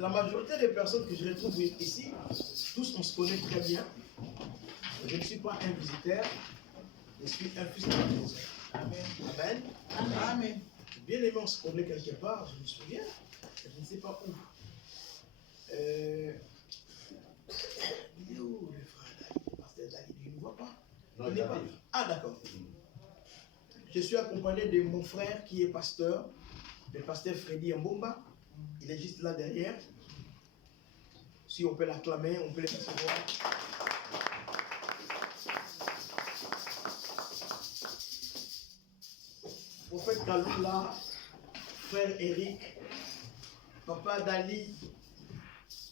la majorité des personnes que je retrouve ici, tous on se connaît très bien. Je ne suis pas un visiteur, je suis un fils de la maison. Amen. Amen. Amen. Bien aimé, on se connaît quelque part, je me souviens. Je ne sais pas où. Il est où le frère Dali, le pasteur Dali? Il ne me voit pas. Non, il n'est pas. Ah d'accord. Je suis accompagné de mon frère qui est pasteur, le pasteur Freddy Mbomba. Il est juste là derrière. Si on peut l'acclamer, on peut le recevoir. Prophète Kaloula, frère Eric, papa Dali,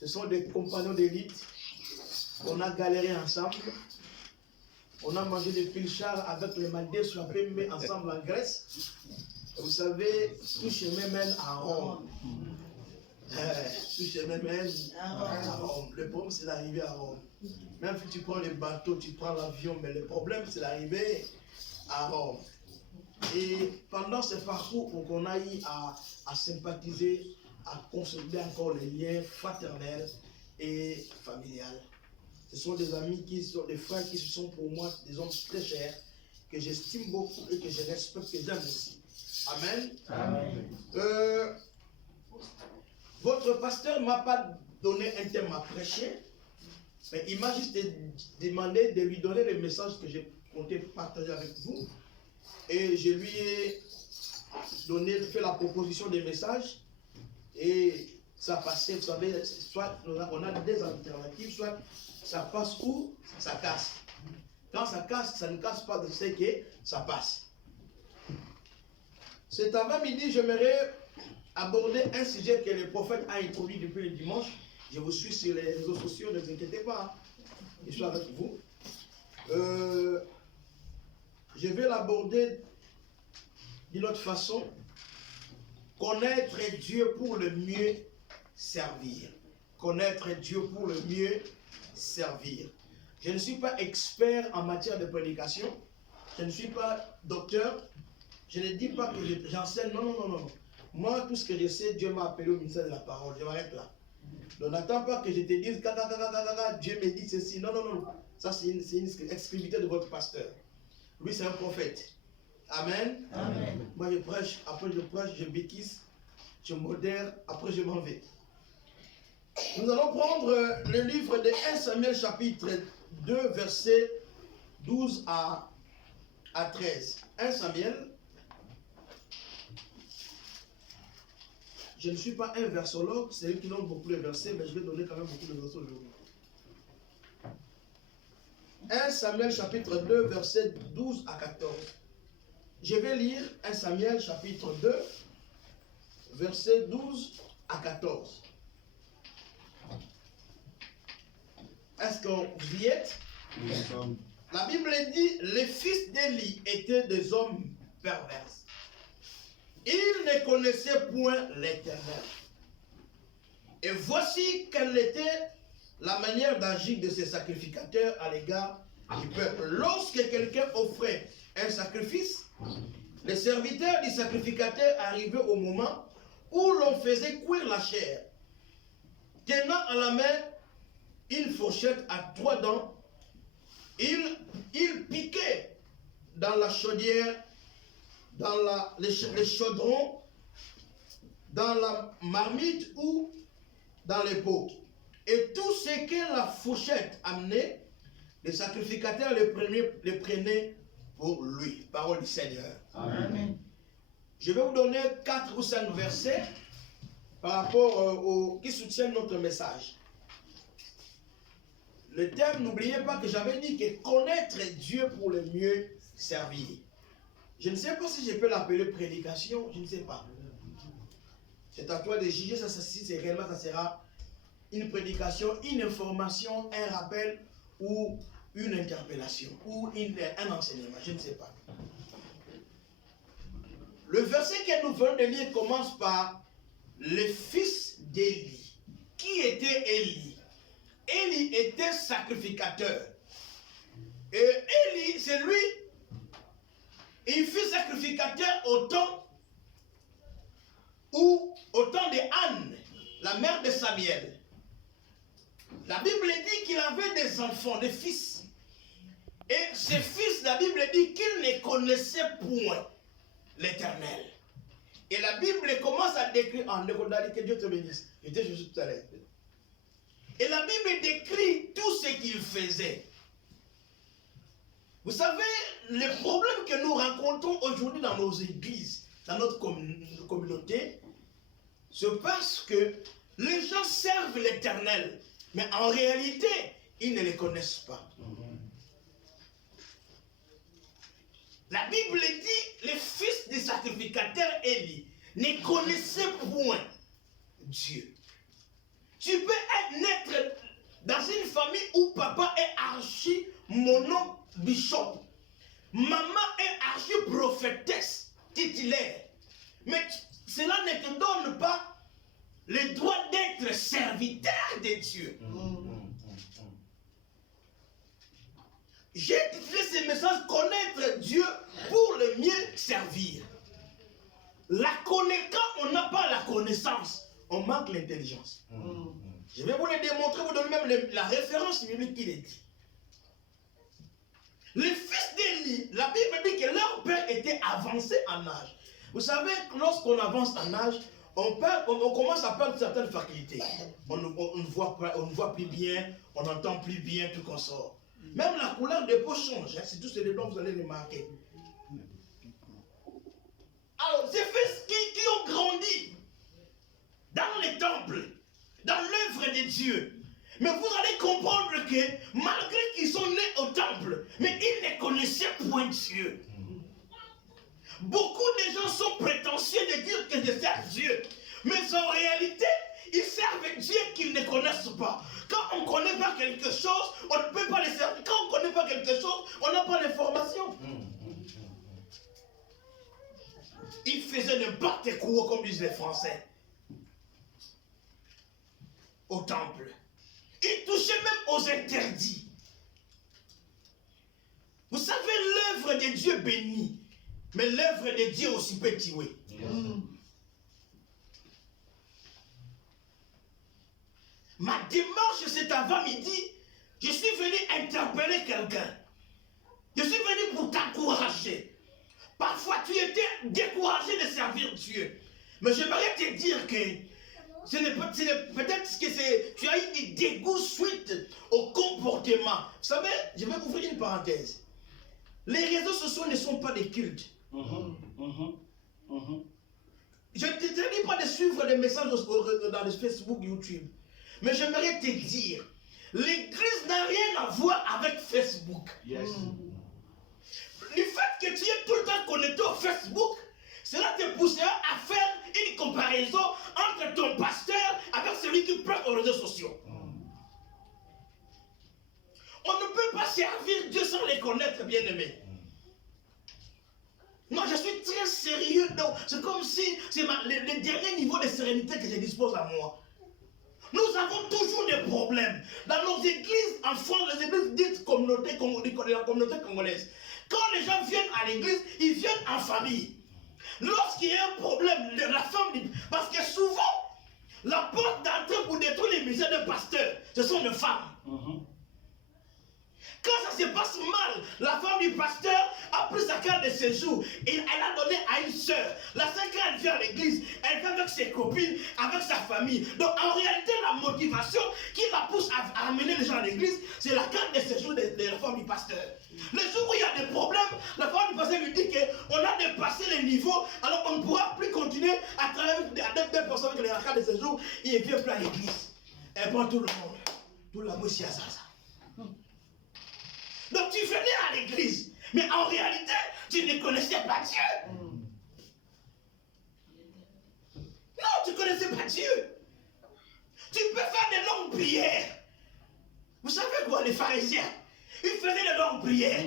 ce sont des compagnons d'élite. On a galéré ensemble. On a mangé des pilchards avec les Maldés sur la PMB ensemble en Grèce. Et vous savez, tout chemin mène à Rome. Tout chemin mène à Rome. Le problème, c'est d'arriver à Rome. Même si tu prends le bateau, tu prends l'avion, mais le problème, c'est d'arriver à Rome. Et pendant ce parcours, on a eu à sympathiser, à consolider encore les liens fraternels et familiales. Ce sont des amis qui sont des frères qui sont pour moi des hommes très chers, que j'estime beaucoup et que je respecte, que j'aime aussi. Amen. Amen. Votre pasteur ne m'a pas donné un thème à prêcher, mais il m'a juste demandé de lui donner le message que j'ai compté partager avec vous. Et je lui ai fait la proposition des messages. Et ça passait, vous savez, soit on a des alternatives, soit ça passe ou ça casse. Quand ça casse, ça ne casse pas de ce que ça passe. Cet avant-midi, j'aimerais aborder un sujet que le prophète a introduit depuis le dimanche. Je vous suis sur les réseaux sociaux, ne vous inquiétez pas. Je suis avec vous. Je vais l'aborder d'une autre façon. Connaître Dieu pour le mieux servir. Connaître Dieu pour le mieux servir. Je ne suis pas expert en matière de prédication. Je ne suis pas docteur. Je ne dis pas que j'enseigne. Non, non, non, non. Moi, tout ce que je sais, Dieu m'a appelé au ministère de la parole. Je m'arrête là. Donc, n'attends pas que je te dise, Dieu me dit ceci. Non, non, non. Ça, c'est une exclusivité de votre pasteur. Lui, c'est un prophète. Amen. Amen. Moi, je prêche. Après, je prêche, je béquisse. Je modère. Après, je m'en vais. Nous allons prendre le livre de 1 Samuel chapitre 2, versets 12 à 13. 1 Samuel. Je ne suis pas un versologue, c'est eux qui donnent beaucoup de versets, mais je vais donner quand même beaucoup de versets aujourd'hui. 1 Samuel chapitre 2, versets 12 à 14. Je vais lire 1 Samuel chapitre 2, versets 12 à 14. Est-ce que vous y êtes? La Bible dit, les fils d'Élie étaient des hommes pervers. Ils ne connaissaient point l'Éternel. Et voici quelle était la manière d'agir de ces sacrificateurs à l'égard du peuple. Lorsque quelqu'un offrait un sacrifice, les serviteurs du sacrificateur arrivaient au moment où l'on faisait cuire la chair. Tenant à la main une fourchette à 3 dents, il piquait dans la chaudière, dans les chaudrons, dans la marmite ou dans les pots. Et tout ce que la fourchette amenait, le sacrificateur le prenait pour lui. Parole du Seigneur. Amen. Je vais vous donner 4 ou 5 versets par rapport qui soutiennent notre message. Le thème, n'oubliez pas que j'avais dit que connaître Dieu pour le mieux servir. Je ne sais pas si je peux l'appeler prédication, je ne sais pas. C'est à toi de juger ça, si c'est réellement ça sera une prédication, une information, un rappel ou une interpellation ou un enseignement, je ne sais pas. Le verset que nous venons de lire commence par le fils d'Élie. Qui était Élie? Élie était sacrificateur. Et Élie, c'est lui, il fut sacrificateur au temps de Anne. la mère de Samuel, la Bible dit qu'il avait des enfants, des fils. Et ces fils, la Bible dit qu'ils ne connaissaient point l'Éternel. Et la Bible commence à décrire, que Dieu te bénisse. J'étais juste tout à l'heure. Et la Bible décrit tout ce qu'il faisait. Vous savez, les problèmes que nous rencontrons aujourd'hui dans nos églises, dans notre communauté, c'est parce que les gens servent l'Éternel, mais en réalité, ils ne les connaissent pas. La Bible dit, les fils du sacrificateur Élie ne connaissaient point Dieu. Tu peux naître dans une famille où papa est archi-mono-bishop, maman est archi-prophétesse titulaire. Mais cela ne te donne pas le droit d'être serviteur de Dieu. J'ai titulé ce message, connaître Dieu pour le mieux servir. Quand on n'a pas la connaissance, on manque l'intelligence. Je vais vous le démontrer, vous donner même la référence biblique qu'il est dit. Les fils d'Élie, la Bible dit que leur père était avancé en âge. Vous savez, lorsqu'on avance en âge, on commence à perdre certaines facultés. On ne voit plus bien, on n'entend plus bien, tout qu'on sort. Même la couleur des peaux change, hein, c'est tout ce dont vous allez remarquer. Alors, ces fils qui ont grandi dans les temples, dans l'œuvre de Dieu, mais vous allez comprendre que malgré qu'ils sont nés au temple, mais ils ne connaissaient point Dieu. Beaucoup de gens sont prétentieux de dire que je sers Dieu, mais en réalité, ils servent Dieu qu'ils ne connaissent pas. Quand on ne connaît pas quelque chose, on ne peut pas les servir. Quand on ne connaît pas quelque chose, on n'a pas l'information. Ils faisaient n'importe quoi, comme disent les Français, au temple. Ils touchaient même aux interdits. Vous savez, l'œuvre de Dieu bénit, mais l'œuvre de Dieu aussi peut tuer. Ma démarche, c'est avant-midi, je suis venu interpeller quelqu'un. Je suis venu pour t'encourager. Parfois, tu étais découragé de servir Dieu. Mais j'aimerais te dire que peut-être que tu as eu des dégoûts suite au comportement. Vous savez, je vais ouvrir une parenthèse. Les réseaux sociaux ne sont pas des cultes. Je ne te dis pas de suivre les messages dans les Facebook, YouTube. Mais j'aimerais te dire, l'église n'a rien à voir avec Facebook. Yes. Le fait que tu es tout le temps connecté au Facebook, cela te poussera à faire une comparaison entre ton pasteur avec celui qui prend aux réseaux sociaux. On ne peut pas servir Dieu sans les connaître, bien-aimés. Moi, je suis très sérieux. C'est comme si c'est le dernier niveau de sérénité que je dispose à moi. Nous avons toujours des problèmes. Dans nos églises, en France, les églises dites de la communauté congolaise, quand les gens viennent à l'église, ils viennent en famille. Lorsqu'il y a un problème, la femme dit, parce que souvent, la porte d'entrée pour détruire les misères de pasteurs, ce sont les femmes. Quand ça se passe mal, la femme du pasteur a pris sa carte de séjour et elle a donné à une soeur. La soeur, quand elle vient à l'église, elle vient avec ses copines, avec sa famille. Donc en réalité, la motivation qui la pousse à amener les gens à l'église, c'est la carte de séjour de la femme du pasteur. Le jour où il y a des problèmes, la femme du pasteur lui dit qu'on a dépassé les niveaux, alors on ne pourra plus continuer à travailler avec des personnes avec la carte de séjour et elle ne vient plus à l'église. Elle prend tout le monde. Tout la moitié à ça. Donc tu venais à l'église, mais en réalité, tu ne connaissais pas Dieu. Non, tu ne connaissais pas Dieu. Tu peux faire de longues prières. Vous savez quoi, les pharisiens, ils faisaient de longues prières.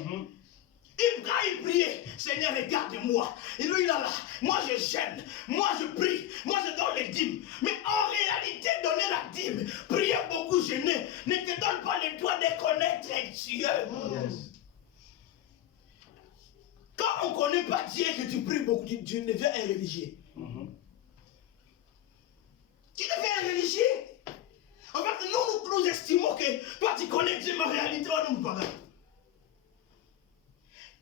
Quand ils priaient, Seigneur, regarde-moi. Et lui, là, moi je gêne, moi je prie, moi je donne les dîmes. Mais en réalité, donner la dîme, prier beaucoup, gêner, ne te donne pas le droit de connaître Dieu. Yes. Quand on ne connaît pas Dieu et que tu pries beaucoup, tu deviens un religieux. Tu deviens un religieux. connais Dieu, ma réalité, on nous parle.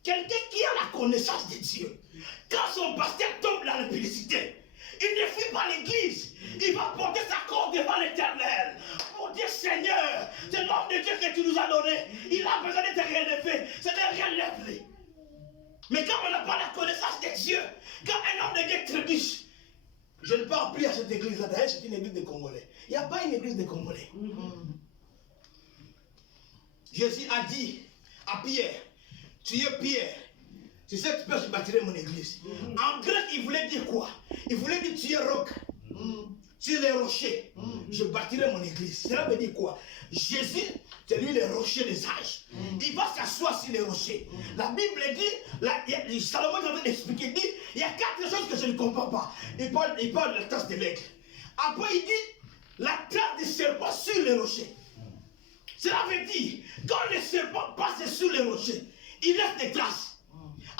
Quelqu'un qui a la connaissance de Dieu, quand son pasteur tombe dans la publicité, il ne fuit pas l'église. Il va porter sa corde devant l'Éternel pour dire Seigneur, c'est l'homme de Dieu que tu nous as donné. Il a besoin d'être relevé. C'est de relever. Mais quand on n'a pas la connaissance de Dieu, quand un homme de Dieu trébuche, je ne parle plus à cette église-là. D'ailleurs, c'est une église de Congolais. Il n'y a pas une église de Congolais. Jésus a dit à Pierre, tu es Pierre. Tu sais que tu peux bâtir mon église. En grec, il voulait dire quoi? Il voulait dire tu es roc. Sur les rochers, je bâtirai mon église. Cela veut dire quoi? Jésus, c'est lui le rocher des âges. Il va s'asseoir sur les rochers. La Bible dit, Salomon est en train d'expliquer, il dit, il y a 4 choses que je ne comprends pas. Il parle de la trace de l'aigle. Après, il dit, la trace du serpent sur les rochers. Cela veut dire, quand le serpent passe sur les rochers, il laisse des traces.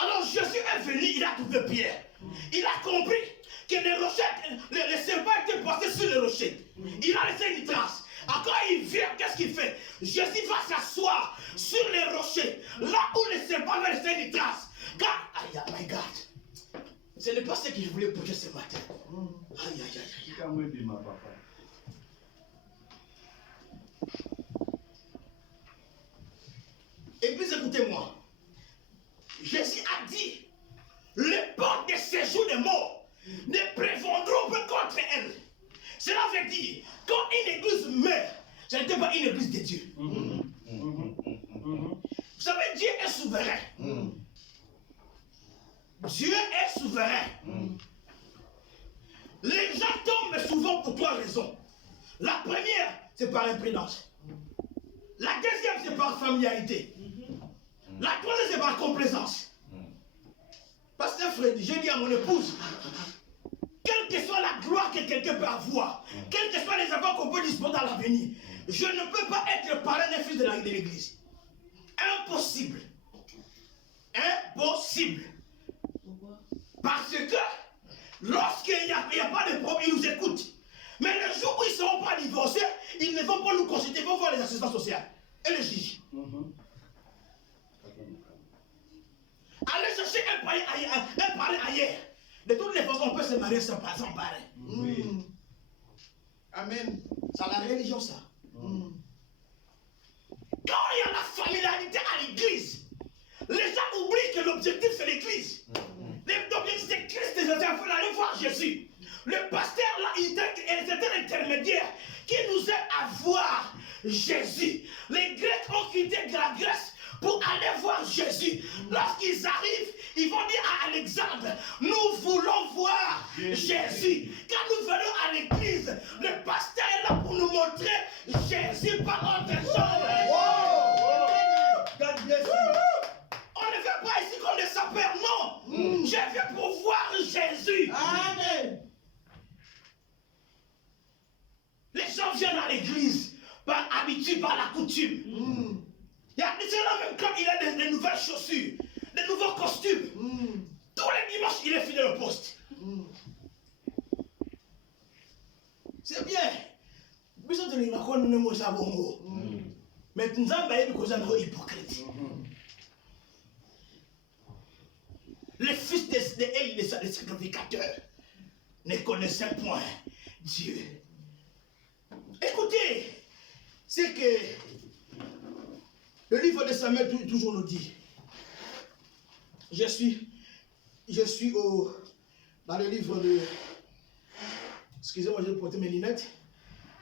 Alors Jésus est venu, il a trouvé Pierre. Il a compris que les rochers, les serpents étaient passés sur les rochers. Il a laissé une trace. Quand il vient, qu'est-ce qu'il fait? Jésus va s'asseoir sur les rochers, là où les serpents va laisser une trace. Car, aïe, my God, ce n'est pas ce que je voulais poser ce matin. Aïe, aïe, aïe, aïe. Église, écoutez-moi. Jésus a dit, les portes de séjour des morts ne prévendront pas contre elle. Cela veut dire, quand une église meurt, ce n'était pas une église de Dieu. Vous savez, Dieu est souverain. Dieu est souverain. Les gens tombent souvent pour 3 raisons. La première, c'est par imprudence. La deuxième, c'est par familiarité. La troisième, c'est par complaisance. Pasteur Freddy, j'ai dit à mon épouse, quelle que soit la gloire que quelqu'un peut avoir, quels que soient les avoirs qu'on peut disposer dans l'avenir, je ne peux pas être le parrain d'un fils de l'église. Impossible. Impossible. Pourquoi? Parce que lorsqu'il n'y a pas de problème, ils nous écoutent. Mais le jour où ils ne seront pas divorcés, ils ne vont pas nous consulter, ils vont voir les assistants sociaux et les juges. Allez chercher un parrain ailleurs. De toutes les façons, on peut se marier sans parrain. Amen. C'est la religion, ça. Quand il y a la familiarité à l'église, les gens oublient que l'objectif, c'est l'église. L'objectif, c'est Christ. Il allait voir Jésus. Le pasteur, là, c'était l'intermédiaire qui nous aide à voir Jésus. Les Grecs ont quitté la Grèce pour aller voir Jésus. Lorsqu'ils arrivent, ils vont dire à Alexandre, nous voulons voir Jésus. Quand nous venons à l'église, le pasteur est là pour nous montrer Jésus par autre chose. God bless you. On ne vient pas ici comme des sapeurs, non. Je viens pour voir Jésus. Amen. Les gens viennent à l'église par habitude, par la coutume. Il y a des gens même quand il a des nouvelles chaussures, des nouveaux costumes. Tous les dimanches, il est fidèle au poste. C'est bien. Mais nous avons hypocrite. Les fils de Élie, les sacrificateurs, ne connaissaient point Dieu. Écoutez, c'est que le livre de Samuel toujours nous dit, je suis dans le livre de, excusez-moi, je vais porter mes lunettes,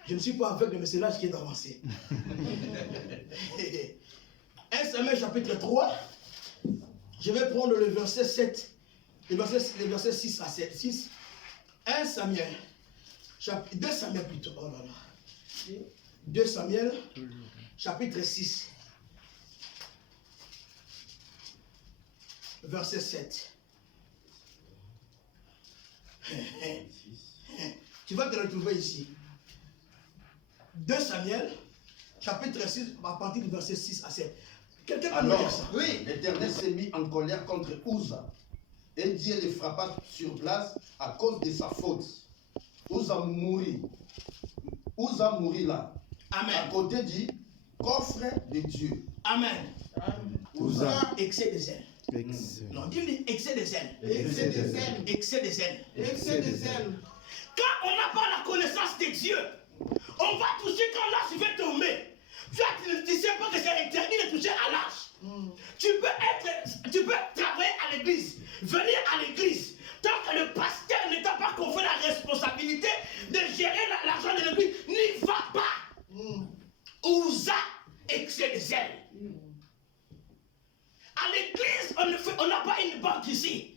je ne suis pas aveugle, mais c'est l'âge qui est avancé. 1 Samuel chapitre 3, je vais prendre le verset 7, le verset 6 à 7, 6, 1 Samuel, 2 Samuel plutôt, oh là là. 2 Samuel, chapitre 6, verset 7. Tu vas te retrouver ici. 2 Samuel, chapitre 6, à partir du verset 6 à 7. Quelqu'un peut nous dire ça? Oui, l'Éternel s'est mis en colère contre Uza. Et Dieu le frappa sur place à cause de sa faute. Uza mourit. Uza mourit là. Amen. À côté du coffre de Dieu. Amen. Uza. Excès de zèle. Non, dis-lui excès de zèle. Excès de zèle. Excès de zèle. Excès de zèle. Quand on n'a pas la connaissance de Dieu, on va toucher quand l'âge va tomber. Tu ne sais pas que c'est interdit de toucher à l'âge. Tu peux travailler à l'église, venir à l'église. Tant que le pasteur ne t'a pas confié la responsabilité de gérer l'argent de l'église, n'y va pas. Usa excès de zèle. À l'église, on n'a pas une banque ici.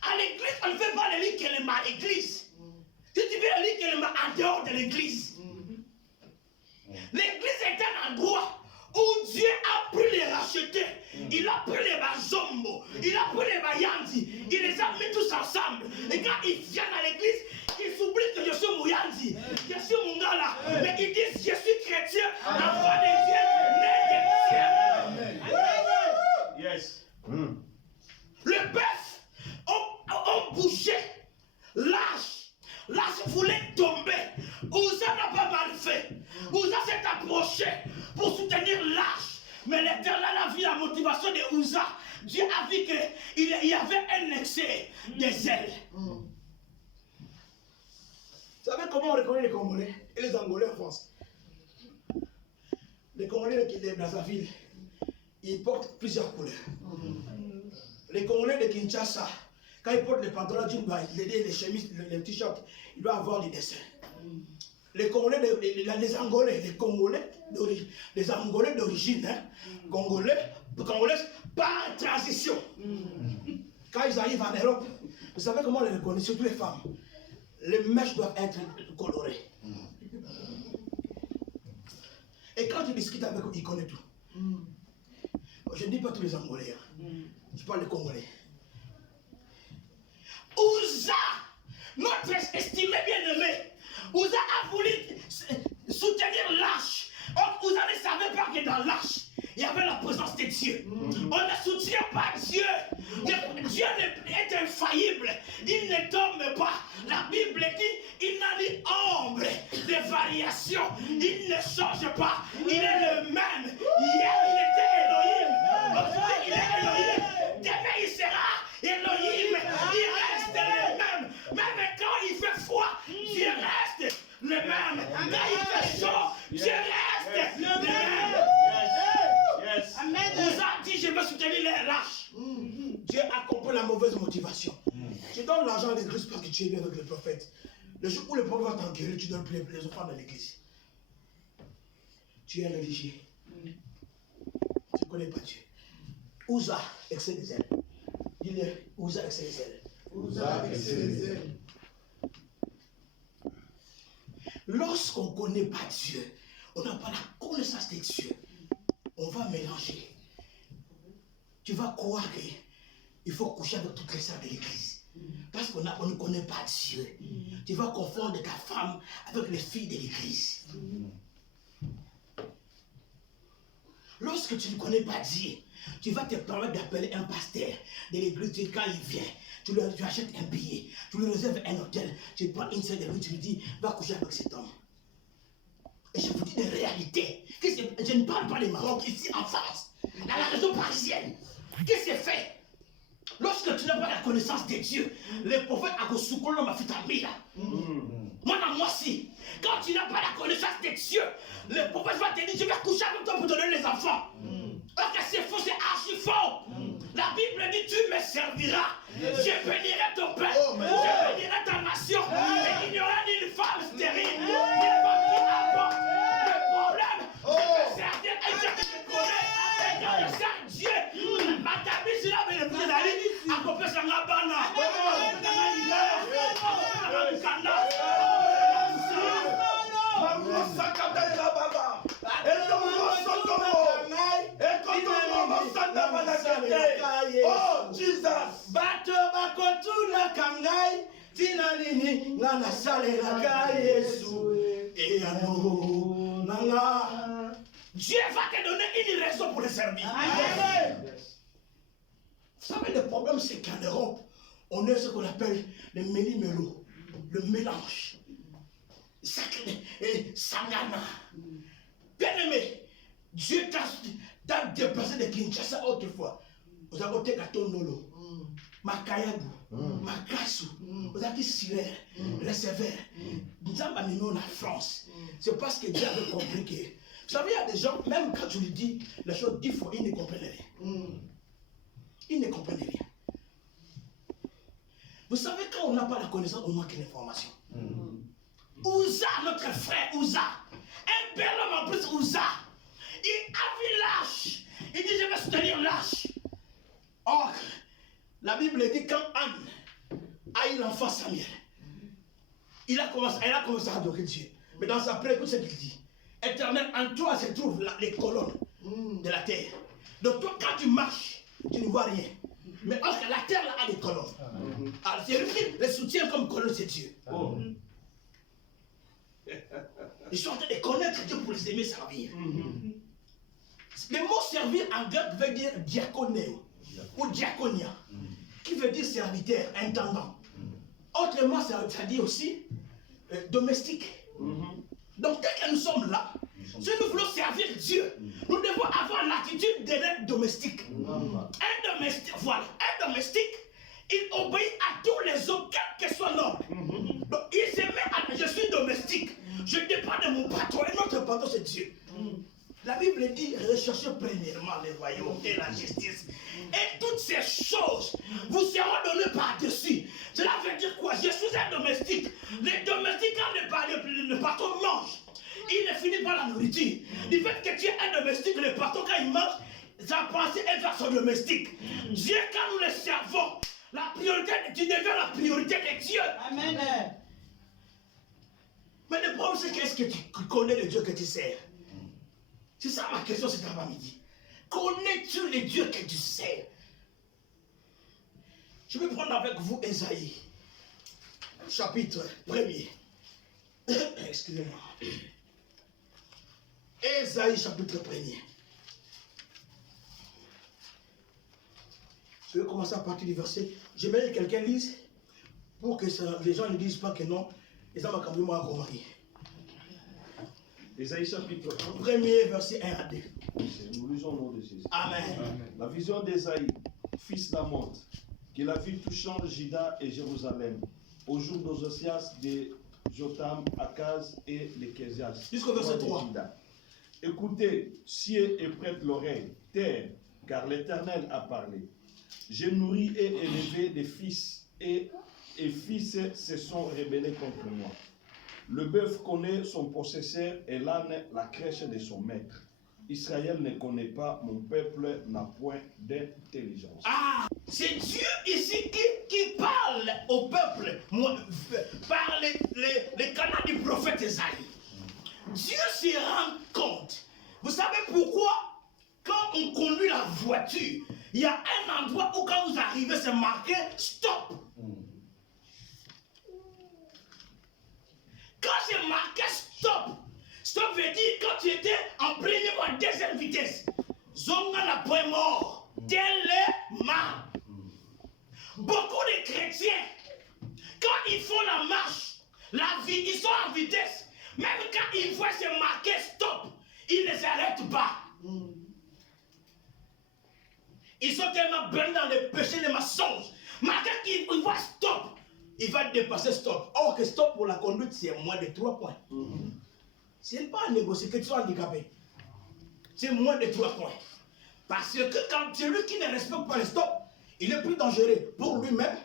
À l'église, on ne fait pas le lit qu'elle à l'église. Si tu veux le lit qu'elle en dehors de l'église. L'église est un endroit où Dieu a pu les racheter. Il a pris les bazombo, il a pris les bayanzi, il les a mis tous ensemble. Et quand ils viennent à l'église, ils s'oublient que je suis Mouyanzi, je suis Mungala. Mais ils disent je suis chrétien, enfant de Dieu, né de Dieu. Yes. Le bœuf ont bougé. L'âge voulait tomber. Uza n'a pas mal fait. Uza s'est approché pour soutenir l'âge. Mais l'Éternel a vu la motivation de Uza. Dieu a vu qu'il y avait un excès de zèle. Vous savez comment on reconnaît les Congolais et les Angolais en France? Les Congolais qui sont dans sa ville, ils portent plusieurs couleurs. Les Congolais de Kinshasa, quand ils portent les pantalons, les chemises, les t-shirts, ils doivent avoir des dessins. Les Congolais, les Angolais, les Angolais d'origine, hein, Congolais par transition. Quand ils arrivent en Europe, vous savez comment on les reconnaît, surtout les femmes. Les mèches doivent être colorées. Et quand tu discutes avec eux, ils connaissent tout. Je ne dis pas tous les Angolais, hein. Je parle des Congolais. Uza, notre estimé bien-aimé, Uza a voulu soutenir l'arche. Uza ne savait pas que dans l'arche, il y avait la présence de Dieu. On ne soutient pas Dieu. Dieu est infaillible. Il ne tombe pas. La Bible dit, il n'a ni ombre de variation. Il ne change pas. Il est le même. Hier, il était Elohim. Aujourd'hui, il est Elohim. Demain, il sera Elohim. Il reste le même. Même quand il fait froid, Dieu reste le même. Quand il fait chaud, Dieu reste le même. Vous a dit, je veux soutenir les lâches. Dieu a compris la mauvaise motivation. Tu donnes l'argent à l'église parce que tu es bien avec le prophète. Le jour où le prophète va t'engueuler, tu donnes plus les enfants dans l'église. Tu es religieux. Tu ne connais pas Dieu. Uza, excès de zèle. Dis-le, Uza, excès de zèle. Uza, excès de zèle. Lorsqu'on ne connaît pas Dieu, on n'a pas la connaissance de Dieu, on va mélanger. Tu vas croire qu'il faut coucher avec toutes les sœurs de l'église. Parce qu'on ne connaît pas Dieu. Tu vas confondre ta femme avec les filles de l'église. Lorsque tu ne connais pas Dieu, tu vas te permettre d'appeler un pasteur de l'église. Quand il vient, tu achètes un billet, tu lui réserves un hôtel, tu prends une sœur de lui, tu lui dis, va coucher avec cet homme. Et je vous dis des réalités. Je ne parle pas des Maroc, ici en France, dans la région parisienne. Qu'est-ce que c'est fait? Lorsque tu n'as pas la connaissance de Dieu, les prophètes à Gosoukolo m'a fait un mille. Moi aussi, quand tu n'as pas la connaissance de Dieu, le prophète va te dire, je vais coucher avec toi pour te donner les enfants. Parce que c'est faux, c'est archi faux. La Bible dit, tu me serviras. Je bénirai ton père, je bénirai ta nation. Et il n'y aura ni une femme stérile, ni une femme qui avorte. Le problème, c'est que certains Dieu qui te connaît, et quand je sers Dieu, ma tabi, si la belle fille d'aller, à couper sa ngabana, oh Jesus, bato bakotuna kangai tina nini ngana salelaka Yesu eyano nanga. Dieu va te donner une raison pour le servir. Vous savez, le problème c'est qu'en Europe, on est ce qu'on appelle le méli-mélo, le mélange. Sacré et sangana. Bien aimé, Dieu t'a déplacé de Kinshasa autrefois. Vous avez été Gatondolo, Makayabu, Makasu, vous avez Siré, les Sévères. Nous avons amené en France. C'est parce que Dieu avait compris que. Vous savez, il y a des gens, même quand je lui dis les choses 10 fois, ils ne comprennent rien. Ils ne comprennent rien. Vous savez, quand on n'a pas la connaissance, on manque l'information. Ouza, notre frère Ouza, un bel homme en plus, Ouza, il a vu l'âge. Il dit, je vais soutenir l'âge. Or, la Bible dit, quand Anne a eu l'enfant Samuel, elle a commencé à adorer Dieu. Mais dans sa prière, écoute ce qu'il dit. Éternel, en toi se trouvent les colonnes de la terre. Donc toi, quand tu marches, tu ne vois rien. Mais or, la terre là, a des colonnes. Alors c'est lui qui les soutient comme colonne, c'est Dieu. Ils sont en train de connaître Dieu pour les aimer servir. Le mot servir en grec veut dire diaconéo ou diaconia, qui veut dire serviteur, intendant. Autrement, ça dit aussi domestique. Donc, dès que nous sommes là, si nous voulons servir Dieu, nous devons avoir l'attitude d'être domestique. Un domestique, voilà, un domestique, il obéit à tous les autres, quel que soit l'ordre. Donc, il se met à, je suis domestique, je dépends de mon patron, et notre patron c'est Dieu. La Bible dit, recherchez premièrement les royaumes et la justice. Et toutes ces choses vous seront données par-dessus. Cela veut dire quoi? Je suis un domestique. Les domestiques, quand le patron mange, il ne finit pas la nourriture. Du fait que tu es un domestique, le patron, quand il mange, sa pensée est vers son domestique. Dieu, quand nous le servons, la priorité, tu deviens la priorité de Dieu. Amen. Mais le problème, c'est qu'est-ce que tu connais le Dieu que tu sers? C'est ça ma question cet après-midi. Connais-tu les dieux que tu sers? Je vais prendre avec vous Ésaïe, chapitre 1er. Excusez-moi. Ésaïe, chapitre 1er. Je vais commencer à partir du verset. J'aimerais que quelqu'un lise pour que les gens ne disent pas que non. Et ça m'a quand même remarqué. Ésaïe chapitre 1. Premier verset 1 à 2. Nous lisons au nom de Jésus. Amen. La vision d'Ésaïe, fils d'Amon, qu'il a vu touchant Juda et Jérusalem, au jour d'Ososias, de Jotam, Akaz et de Kézias. Jusqu'au verset 3. Écoutez, cieux et prête l'oreille, terre, car l'Éternel a parlé. J'ai nourri et élevé des fils, et fils se sont rebellés contre moi. Le bœuf connaît son possesseur et l'âne la crèche de son maître. Israël ne connaît pas, mon peuple n'a point d'intelligence. Ah, c'est Dieu ici qui parle au peuple par les canaux du prophète Ésaïe. Dieu se rend compte. Vous savez pourquoi? Quand on conduit la voiture, il y a un endroit où quand vous arrivez, c'est marqué stop. Quand c'est marqué stop, stop veut dire quand tu étais en première ou en deuxième vitesse. Zonga n'a point mort. Tel est mort. Beaucoup de chrétiens, quand ils font la marche, la vie, ils sont en vitesse. Même quand ils voient c'est marqué stop, ils ne s'arrêtent pas. Ils sont tellement baignés dans les péchés, les mensonges. Mais quand ils voient stop, il va dépasser stop. Or que stop pour la conduite, c'est moins de 3 points. C'est pas à négocier que tu sois handicapé. C'est moins de 3 points. Parce que quand celui qui ne respecte pas le stop, il est plus dangereux pour lui-même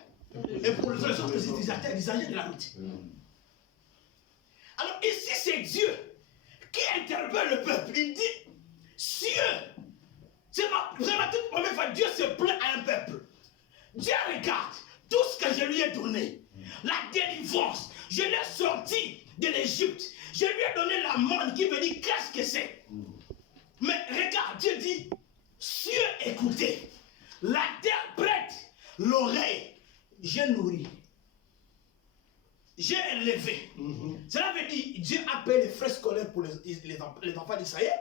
et pour les autres utilisateurs de la route. Alors ici, c'est Dieu qui interpelle le peuple. Il dit, cieux, c'est ma toute première fois, Dieu se plaint à un peuple. Dieu regarde tout ce que je lui ai donné. La délivrance, je l'ai sorti de l'Égypte. Je lui ai donné la manne qui veut dire qu'est-ce que c'est. Mais regarde, Dieu dit, cieux écoutez, la terre prête, l'oreille, j'ai nourri, j'ai élevé. Cela veut dire, Dieu appelle les frais scolaires pour les enfants d'Israël.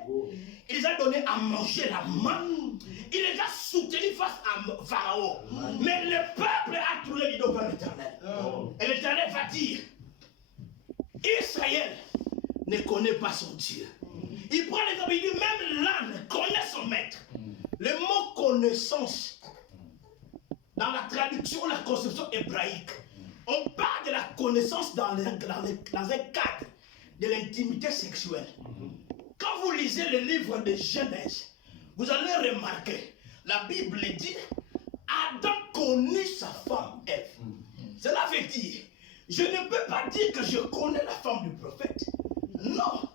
Il les a donné à manger la manne. Il les a soutenus face à Pharaon. Mais le peuple a tourné les dos vers l'Éternel. Et l'Éternel va dire, Israël ne connaît pas son Dieu. Il prend l'exemple, il dit même l'âne connaît son maître. Le mot connaissance, dans la traduction, la conception hébraïque, on parle de la connaissance dans un cadre de l'intimité sexuelle. Quand vous lisez le livre de Genèse, vous allez remarquer, la Bible dit, Adam connut sa femme Ève. Cela veut dire, je ne peux pas dire que je connais la femme du prophète. Non.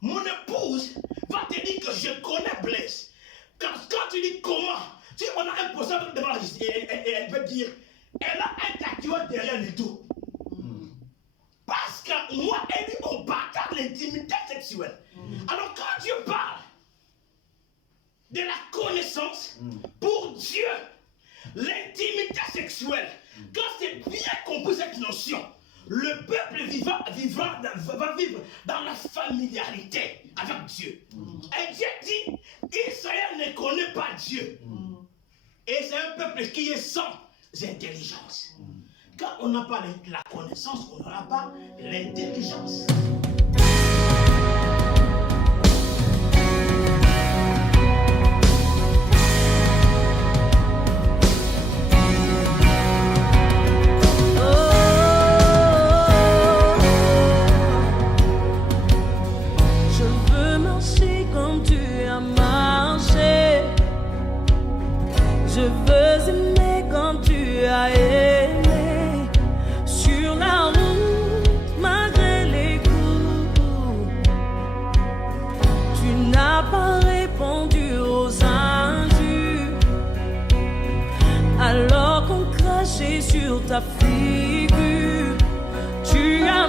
Mon épouse va te dire que je connais Blaise. Quand tu dis comment, si on a un procès devant la justice, et elle peut dire, elle a un tatouage derrière le dos. Parce que moi et lui, on partage l'intimité sexuelle. Alors quand Dieu parle de la connaissance, pour Dieu, l'intimité sexuelle, quand c'est bien compris cette notion, le peuple va vivre dans la familiarité avec Dieu. Et Dieu dit, Israël ne connaît pas Dieu. Et c'est un peuple qui est sans intelligence. Quand on n'a pas la connaissance, on n'aura pas l'intelligence. Je veux aimer comme tu as aimé, sur la route malgré les coups. Tu n'as pas répondu aux injures, alors qu'on crachait sur ta figure. Tu as